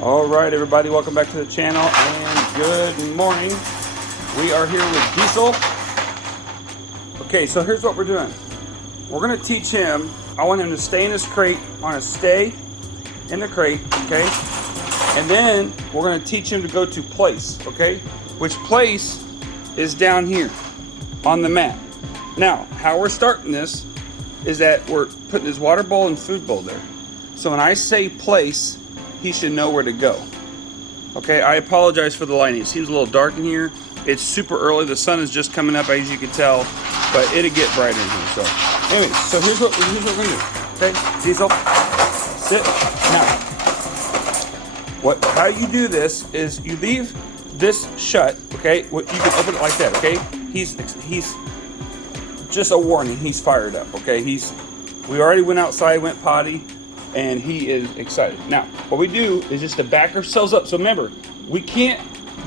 All right, everybody, welcome back to the channel and good morning. We are here with Diesel. Okay, so here's what we're doing. We're gonna teach him, I want him to stay in his crate, stay in the crate, okay? And then we're gonna teach him to go to place, okay? Which place is down here on the mat. Now, how we're starting this is that we're putting his water bowl and food bowl there. So when I say place, he should know where to go. Okay, I apologize for the lighting. It seems a little dark in here. It's super early. The sun is just coming up, as you can tell, but it'll get brighter in here. So, anyways, so here's what we're gonna do. Okay, Diesel, sit. Now, how you do this is you leave this shut. Okay, you can open it like that. Okay, he's just a warning. He's fired up. Okay, we already went outside, went potty, and he is excited. Now, what we do is just to back ourselves up. So remember, we can't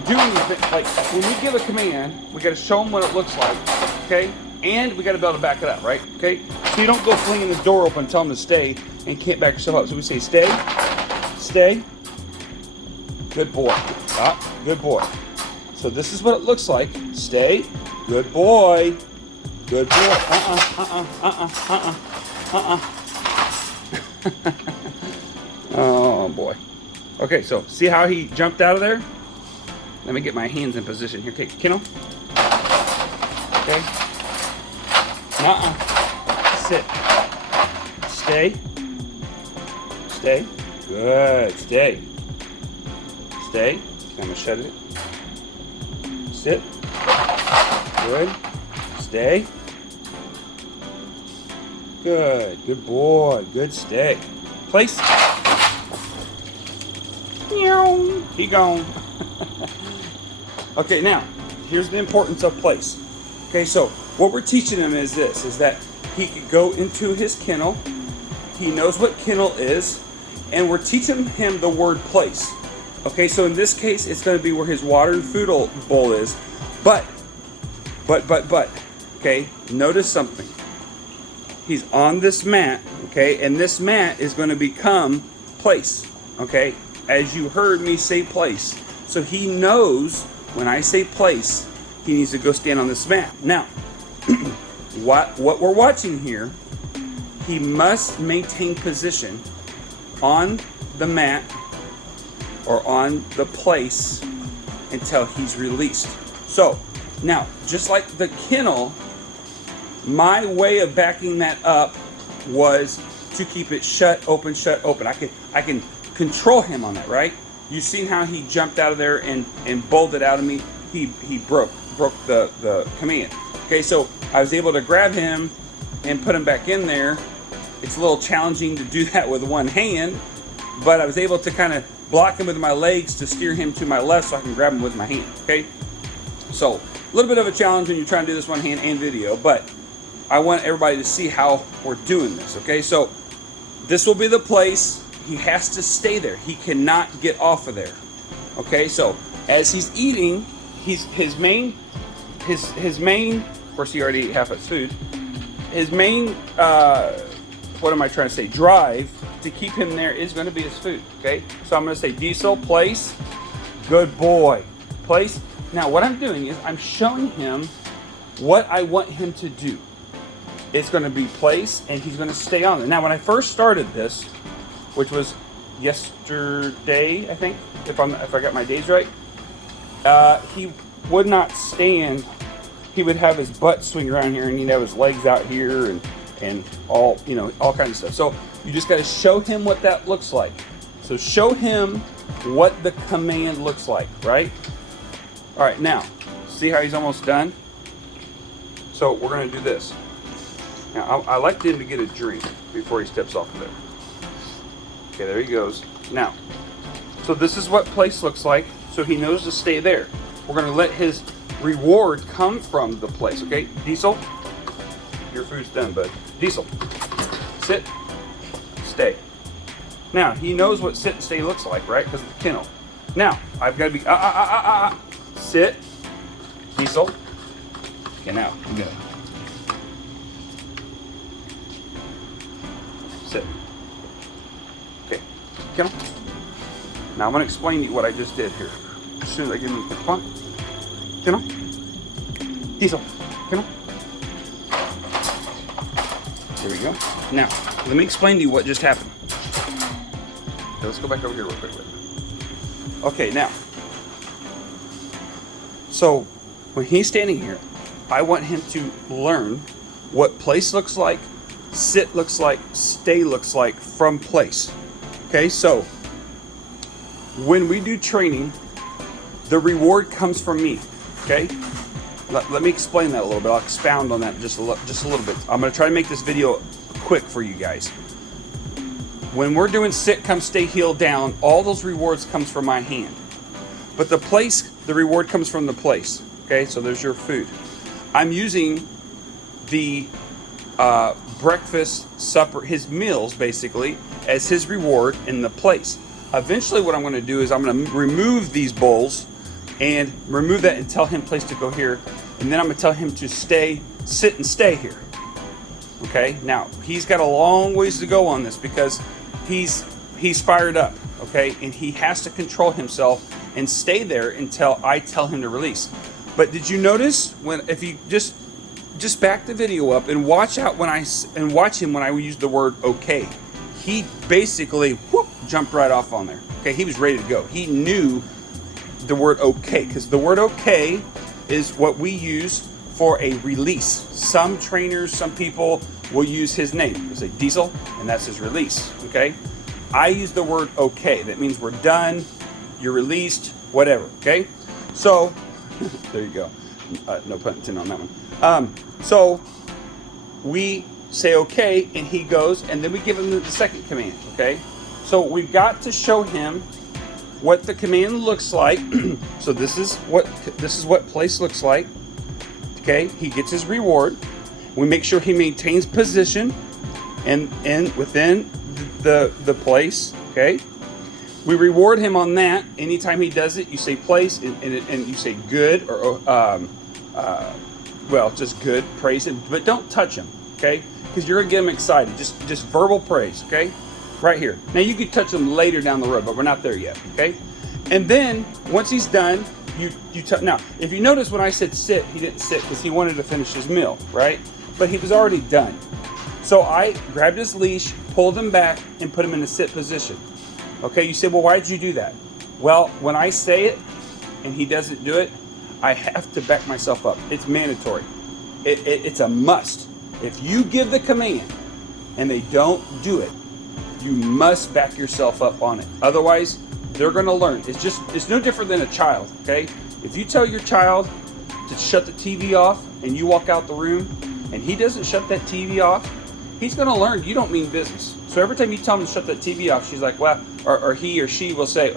do anything. Like when we give a command, we got to show him what it looks like, okay? And we got to be able to back it up, right? Okay? So you don't go flinging the door open, tell him to stay, and can't back yourself up. So we say stay, stay, good boy, good boy. So this is what it looks like. Stay, good boy, good boy. Oh boy. Okay, so see how he jumped out of there? Let me get my hands in position here. Okay, kennel. Okay. Sit. Stay. Stay. Good. Stay. Stay. I'm gonna shut it. Sit. Good. Stay. Good. Good boy. Good stay. Place. He gone. Okay, now, here's the importance of place. Okay, so what we're teaching him is this, is that he could go into his kennel. He knows what kennel is, and we're teaching him the word place. Okay, so in this case, it's going to be where his water and food bowl is. But, okay, notice something. He's on this mat, okay, and this mat is going to become place, okay, as you heard me say place. So he knows when I say place, he needs to go stand on this mat. Now, what we're watching here, he must maintain position on the mat or on the place until he's released. So, now, just like the kennel, my way of backing that up was to keep it shut, open, shut, open. I can control him on that, right? You've seen how he jumped out of there and bowled it out of me. He broke the command. Okay, so I was able to grab him and put him back in there. It's a little challenging to do that with one hand, but I was able to kind of block him with my legs to steer him to my left so I can grab him with my hand, okay? So, a little bit of a challenge when you're trying to do this one hand and video, but I want everybody to see how we're doing this, okay? So, this will be the place. He has to stay there. He cannot get off of there. Okay, so as he's eating, his main, of course he already ate half his food. His main, what am I trying to say? Drive to keep him there is going to be his food. Okay, so I'm going to say Diesel, place, good boy, place. Now what I'm doing is I'm showing him what I want him to do. It's going to be place, and he's going to stay on there. Now when I first started this, which was yesterday, I think, if I got my days right, he would not stand. He would have his butt swing around here, and he'd have his legs out here, and all kinds of stuff. So you just got to show him what that looks like. So show him what the command looks like, right? All right, now see how he's almost done. So we're going to do this. Now I like him to get a drink before he steps off of there. Okay, there he goes. Now, so this is what place looks like. So he knows to stay there. We're going to let his reward come from the place, okay? Diesel, your food's done, bud. Diesel, sit, stay. Now, he knows what sit and stay looks like, right? Because of the kennel. Now, I've got to be, sit, Diesel. Okay, now, you go. Sit. Okay, come on. Now I'm going to explain to you what I just did here. As soon as I give him the come on. Come on. Diesel. Come on. There we go. Now, let me explain to you what just happened. Okay, let's go back over here real quick. Okay, now. So, when he's standing here, I want him to learn what place looks like, sit looks like, stay looks like from place. Okay, so when we do training, the reward comes from me. Okay, let me explain that a little bit. I'll expound on that just a little bit. I'm going to try to make this video quick for you guys. When we're doing sit, come, stay, heel, down, all those rewards comes from my hand. But the place, the reward comes from the place. Okay, so there's your food. I'm using the breakfast, supper, his meals basically, as his reward in the place. Eventually what I'm going to do is I'm going to remove these bowls and remove that and tell him place to go here. And then I'm going to tell him to stay, sit and stay here. Okay, now he's got a long ways to go on this because he's fired up, okay, and he has to control himself and stay there until I tell him to release. But did you notice if you just back the video up and watch him when I use the word okay? He basically jumped right off on there. Okay, he was ready to go. He knew the word okay because the word okay is what we use for a release. Some trainers, some people will use his name. They say Diesel, and that's his release. Okay, I use the word okay. That means we're done. You're released. Whatever. Okay, so there you go. No pun intended on that one. So we say okay, and he goes, and then we give him the second command. Okay, so we've got to show him what the command looks like. So this is what place looks like. Okay, he gets his reward. We make sure he maintains position and within the place. Okay, we reward him on that. Anytime he does it, you say place and you say good or well, just good. Praise him, but don't touch him. Okay, because you're gonna get him excited. Just verbal praise. Okay, right here. Now you could touch him later down the road, but we're not there yet. Okay, and then once he's done, now if you notice when I said sit, he didn't sit because he wanted to finish his meal, right? But he was already done. So I grabbed his leash, pulled him back, and put him in the sit position. Okay, you say, well, why did you do that? Well, when I say it and he doesn't do it, I have to back myself up. It's mandatory. It's a must. If you give the command and they don't do it, you must back yourself up on it. Otherwise, they're going to learn. It's no different than a child, okay? If you tell your child to shut the TV off and you walk out the room and he doesn't shut that TV off, he's going to learn you don't mean business. So every time you tell him to shut that TV off, she's like, well, or he or she will say,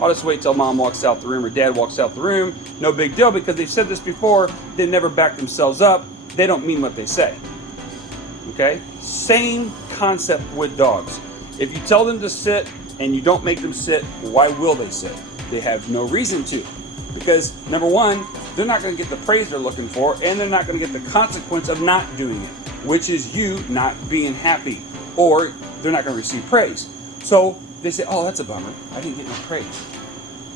I'll just wait till mom walks out the room or dad walks out the room. No big deal, because they've said this before. They never back themselves up. They don't mean what they say. Okay? Same concept with dogs. If you tell them to sit and you don't make them sit, why will they sit? They have no reason to. Because number one, they're not going to get the praise they're looking for, and they're not going to get the consequence of not doing it, which is you not being happy, or they're not going to receive praise. So they say, oh, that's a bummer. I didn't get no praise.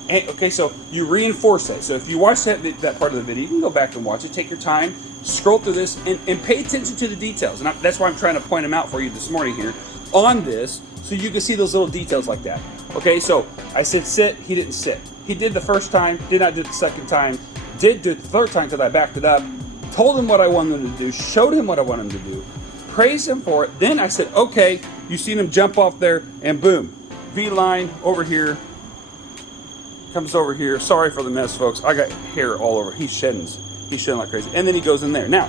And, okay, so you reinforce that. So if you watch that part of the video, you can go back and watch it. Take your time, scroll through this, and pay attention to the details. And that's why I'm trying to point them out for you this morning here on this, so you can see those little details like that. Okay, so I said sit, he didn't sit. He did the first time, did not do it the second time, did do it the third time because I backed it up, told him what I wanted him to do, showed him what I wanted him to do, praised him for it. Then I said, okay, you seen him jump off there, and boom, V-line over here, comes over here. Sorry for the mess, folks. I got hair all over. He's shedding like crazy. And then he goes in there. Now,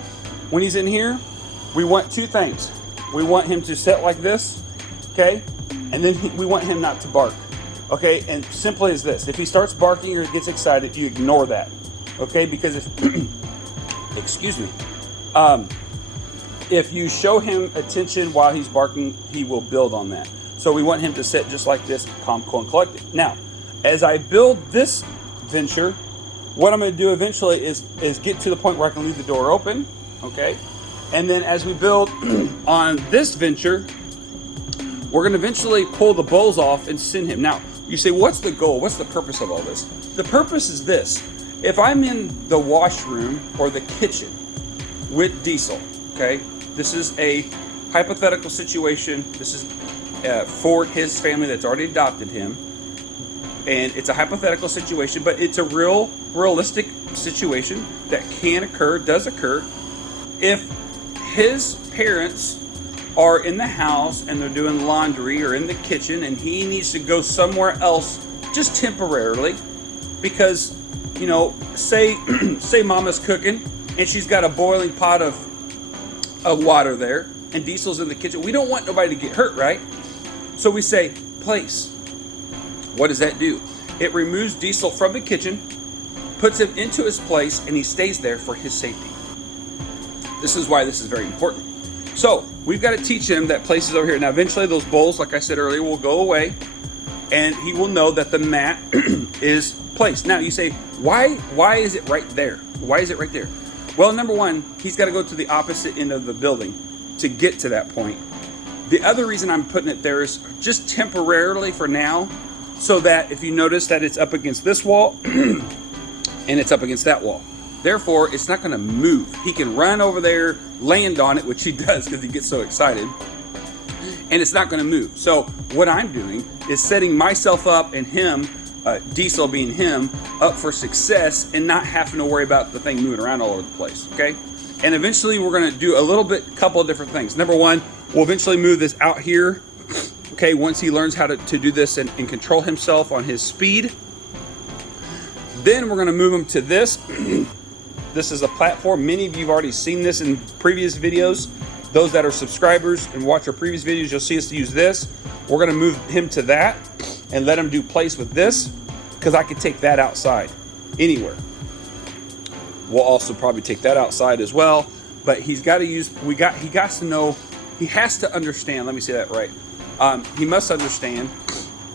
when he's in here, we want two things. We want him to sit like this, okay? And then we want him not to bark, okay? And simply as this. If he starts barking or gets excited, you ignore that, okay? Because if, excuse me, if you show him attention while he's barking, he will build on that. So we want him to sit just like this, calm, cool, and collected. Now, as I build this venture, what I'm going to do eventually is get to the point where I can leave the door open, okay? And then as we build on this venture, We're going to eventually pull the bowls off and send him. Now, you say, what's the goal? What's the purpose of all this? The purpose is this. If I'm in the washroom or the kitchen with Diesel, okay, this is a hypothetical situation. This is for his family that's already adopted him. And it's a hypothetical situation, but it's a realistic situation that can occur, does occur. If his parents are in the house and they're doing laundry or in the kitchen and he needs to go somewhere else just temporarily because, you know, say mama's cooking and she's got a boiling pot of water there and Diesel's in the kitchen. We don't want nobody to get hurt, right? So we say, place. What does that do? It removes Diesel from the kitchen, puts him into his place, and he stays there for his safety. This is why this is very important. So we've got to teach him that place is over here. Now, eventually those bowls, like I said earlier, will go away, and he will know that the mat is placed. Now, you say, why is it right there? Why is it right there? Well, number one, he's got to go to the opposite end of the building to get to that point. The other reason I'm putting it there is just temporarily for now, so that if you notice that it's up against this wall and it's up against that wall. Therefore, it's not going to move. He can run over there, land on it, which he does because he gets so excited, and it's not going to move. So what I'm doing is setting myself up and him, Diesel being him, up for success and not having to worry about the thing moving around all over the place, okay? And eventually we're going to do a couple of different things. Number one, we'll eventually move this out here, okay, once he learns how to do this and control himself on his speed. Then we're going to move him to this. This is a platform. Many of you have already seen this in previous videos. Those that are subscribers and watch our previous videos, you'll see us use this. We're going to move him to that and let him do place with this because I could take that outside anywhere. We'll also probably take that outside as well. But he's got to use, he has to understand, let me say that right. He must understand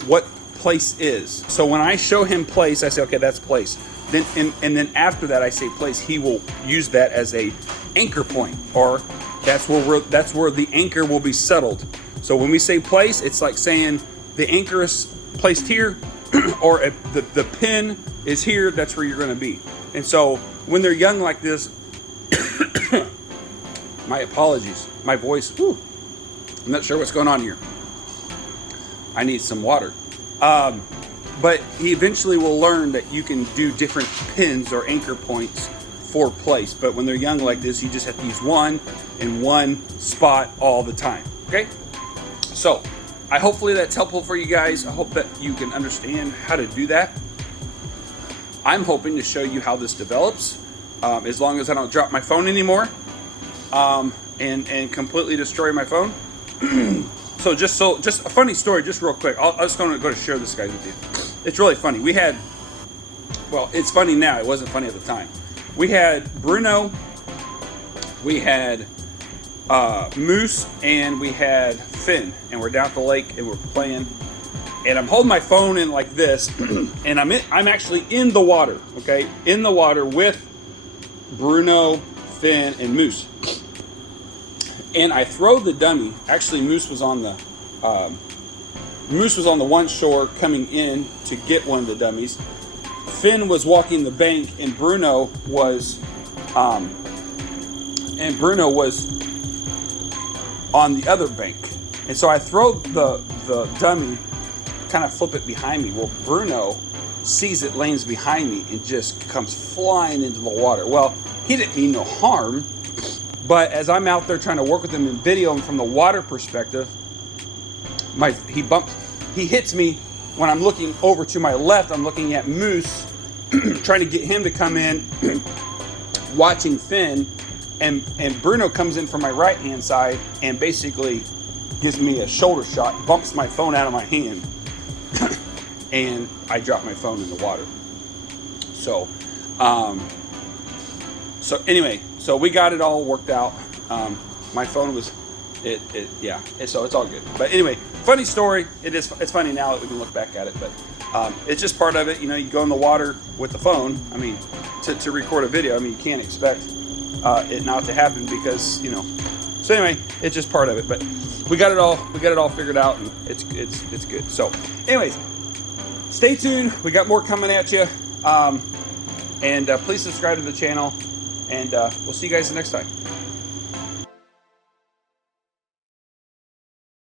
what place is. So when I show him place, I say, okay, that's place. Then and then after that, I say place. He will use that as a anchor point, or that's where the anchor will be settled. So when we say place, it's like saying the anchor is placed here, or if the pin is here. That's where you're going to be. And so when they're young like this, my apologies, my voice. Whew, I'm not sure what's going on here. I need some water. But he eventually will learn that you can do different pins or anchor points for place. But when they're young like this, you just have to use one in one spot all the time. Okay? So, hopefully that's helpful for you guys. I hope that you can understand how to do that. I'm hoping to show you how this develops, as long as I don't drop my phone anymore, and completely destroy my phone. So just a funny story, just real quick. I just going to go to share this guys with you. It's really funny. It's funny now. It wasn't funny at the time. We had Bruno, we had Moose, and we had Finn, and we're down at the lake and we're playing. And I'm holding my phone in like this, and I'm actually in the water, okay, in the water with Bruno, Finn, and Moose. And I throw the dummy. Actually, Moose was on the one shore coming in to get one of the dummies. Finn was walking the bank, and Bruno was on the other bank. And so I throw the dummy, kind of flip it behind me. Well, Bruno sees it lands behind me and just comes flying into the water. Well, he didn't mean no harm. But as I'm out there trying to work with him and video him from the water perspective, he hits me when I'm looking over to my left. I'm looking at Moose, trying to get him to come in, watching Finn, and Bruno comes in from my right hand side and basically gives me a shoulder shot, bumps my phone out of my hand, and I drop my phone in the water. So anyway. So we got it all worked out. My phone was, so it's all good. But anyway, funny story. It's funny now that we can look back at it, but it's just part of it. You know, you go in the water with the phone. I mean, to record a video. I mean, you can't expect it not to happen because, you know. So anyway, it's just part of it. But we got it all figured out, and it's good. So, anyways, stay tuned. We got more coming at you, and please subscribe to the channel, and we'll see you guys next time.